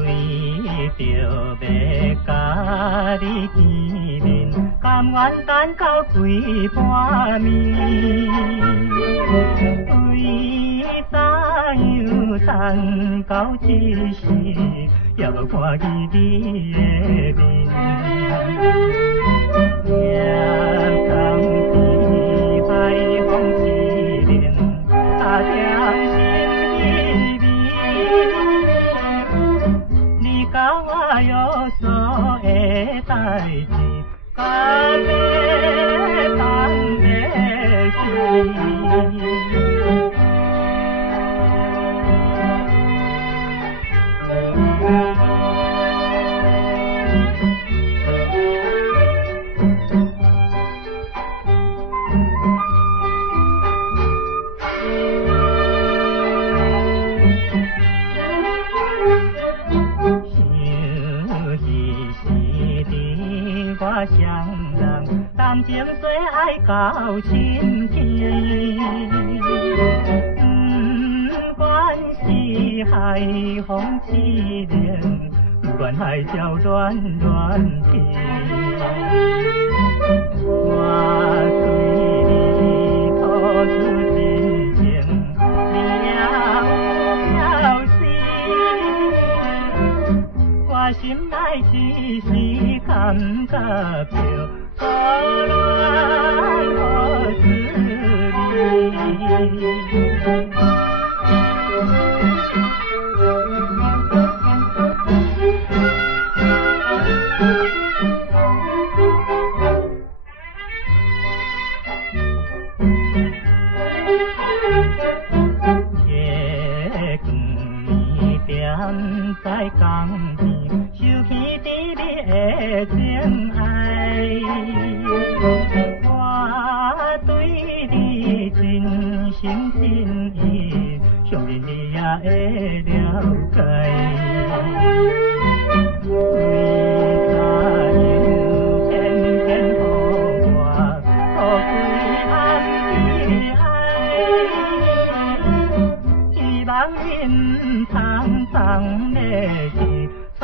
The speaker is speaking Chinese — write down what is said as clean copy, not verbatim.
为着要甲你见面，甘愿等到几半暝。为怎样等到这时，也无看见你的面。夜空是海风凄凉，啊，听心稀微。你甲我约束的代志，敢要当的是？我双人谈情说爱到深更，不管是海风凄凉，不管海潮乱乱天，我对你吐出真情，了心，我心内只是感觉着错乱无滋味。夜光点在江边，想起甜蜜的情爱。我对你真心真意，相信你也会了解。为怎样偏偏予我度几暗的爱？希望恁常常的是错。